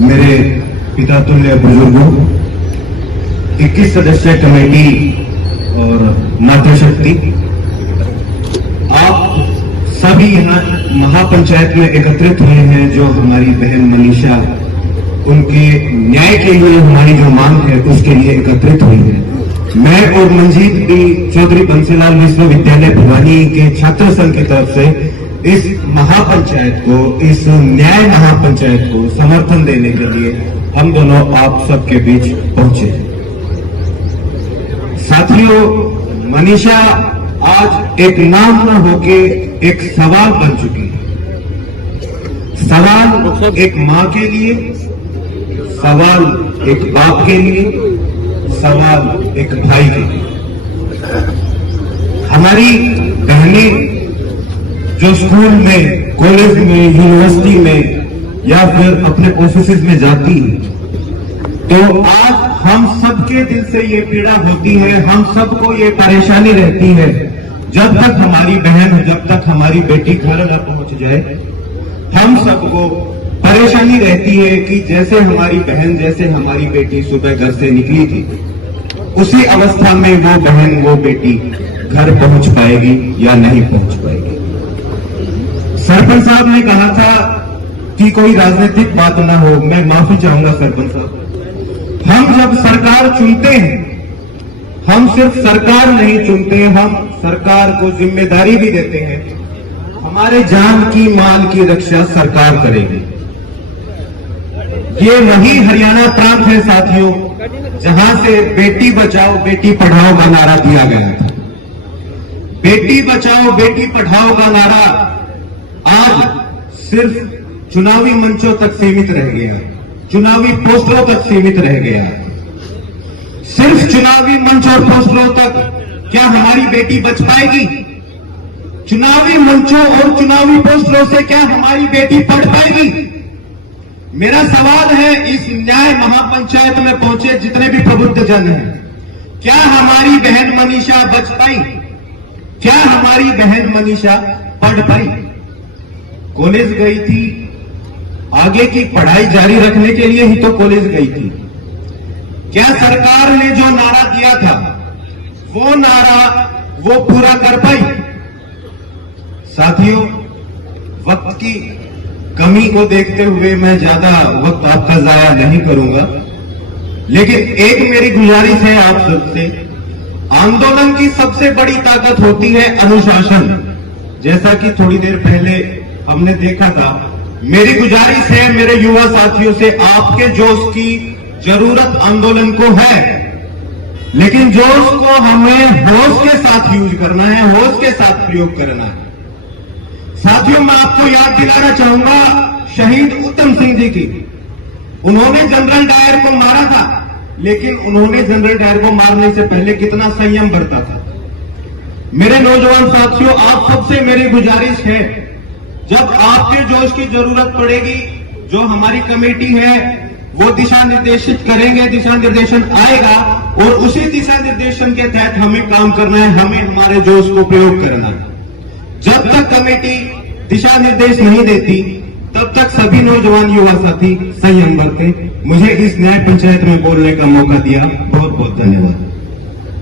मेरे पिता तुल्य बुजुर्गों, 21 सदस्य कमेटी और मातृशक्ति, आप सभी यहाँ महापंचायत में एकत्रित हुए हैं। जो हमारी बहन मनीषा, उनके न्याय के लिए हमारी जो मांग है उसके लिए एकत्रित हुई है। मैं और मंजीत भी चौधरी बंसीलाल विश्वविद्यालय भिवानी के छात्र संघ की तरफ से इस महापंचायत को, इस न्याय महापंचायत को समर्थन देने के लिए हम दोनों आप सबके बीच पहुंचे। साथियों, मनीषा आज एक नाम न होके एक सवाल बन चुकी है। सवाल एक मां के लिए, सवाल एक बाप के लिए, सवाल एक भाई के लिए। हमारी बहनें जो स्कूल में, कॉलेज में, यूनिवर्सिटी में या फिर अपने ऑफिस में जाती है, तो आज हम सबके दिल से ये पीड़ा होती है, हम सबको ये परेशानी रहती है। जब तक हमारी बहन, जब तक हमारी बेटी घर न पहुंच जाए, हम सबको परेशानी रहती है कि जैसे हमारी बहन, जैसे हमारी बेटी सुबह घर से निकली थी, उसी अवस्था में वो बहन, वो बेटी घर पहुंच पाएगी या नहीं पहुंच पाएगी। सरपंच साहब ने कहा था कि कोई राजनीतिक बात ना हो। मैं माफी चाहूंगा सरपंच साहब। हम जब सरकार चुनते हैं, हम सिर्फ सरकार नहीं चुनते हैं, हम सरकार को जिम्मेदारी भी देते हैं। हमारे जान की, माल की रक्षा सरकार करेगी। ये वही हरियाणा प्रांत है साथियों, जहां से बेटी बचाओ बेटी पढ़ाओ का नारा दिया गया था। बेटी बचाओ बेटी पढ़ाओ का नारा आज सिर्फ चुनावी मंचों तक सीमित रह गया, चुनावी पोस्टरों तक सीमित रह गया। सिर्फ चुनावी मंच और पोस्टरों तक क्या हमारी बेटी बच पाएगी? चुनावी मंचों और चुनावी पोस्टरों से क्या हमारी बेटी पढ़ पाएगी? मेरा सवाल है इस न्याय महापंचायत में पहुंचे जितने भी प्रबुद्ध जन हैं, क्या हमारी बहन मनीषा बच पाई? क्या हमारी बहन मनीषा पढ़ पाई? कॉलेज गई थी, आगे की पढ़ाई जारी रखने के लिए ही तो कॉलेज गई थी। क्या सरकार ने जो नारा दिया था वो नारा वो पूरा कर पाई? साथियों, वक्त की कमी को देखते हुए मैं ज्यादा वक्त आपका जाया नहीं करूंगा, लेकिन एक मेरी गुजारिश है आप सबसे। आंदोलन की सबसे बड़ी ताकत होती है अनुशासन। जैसा कि थोड़ी देर पहले हमने देखा था, मेरी गुजारिश है मेरे युवा साथियों से, आपके जोश की जरूरत आंदोलन को है, लेकिन जोश को हमें होश के साथ यूज करना है, होश के साथ प्रयोग करना है। साथियों, मैं आपको याद दिलाना चाहूंगा शहीद उत्तम सिंह जी की। उन्होंने जनरल डायर को मारा था, लेकिन उन्होंने जनरल डायर को मारने से पहले कितना संयम बरता था। मेरे नौजवान साथियों, आप सबसे मेरी गुजारिश है, जब आपके जोश की जरूरत पड़ेगी, जो हमारी कमेटी है वो दिशा निर्देशित करेंगे, दिशा निर्देशन आएगा और उसी दिशा निर्देशन के तहत हमें काम करना है, हमें हमारे जोश को प्रयोग करना है। जब तक कमेटी दिशा निर्देश नहीं देती, तब तक सभी नौजवान युवा साथी संयम बरतें। मुझे इस न्याय पंचायत में बोलने का मौका दिया, बहुत बहुत धन्यवाद।